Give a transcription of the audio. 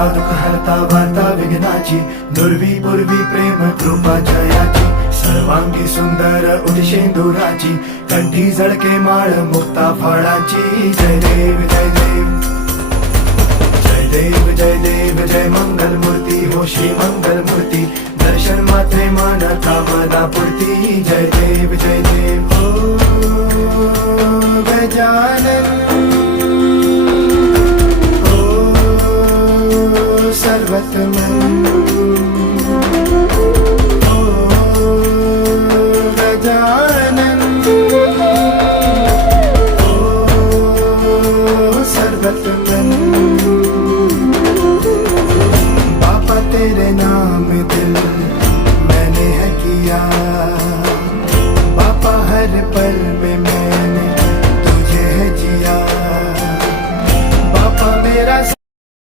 हरता दुःख हरता वार्ता विघ्नाची, दुर्वी पूर्वी प्रेम कृपा जयाची, सर्वांगी सुंदर उदिशेंदुराची, कंठी झळके माळ मुक्ता फळाची. जय देव जय देव जय देव जय देव जय मंगल मूर्ती हो श्री मंगल मूर्ती, दर्शन मात्रे मन कामना पूर्ती. जय देव जय देव हो गजानन हो सर्वतमन.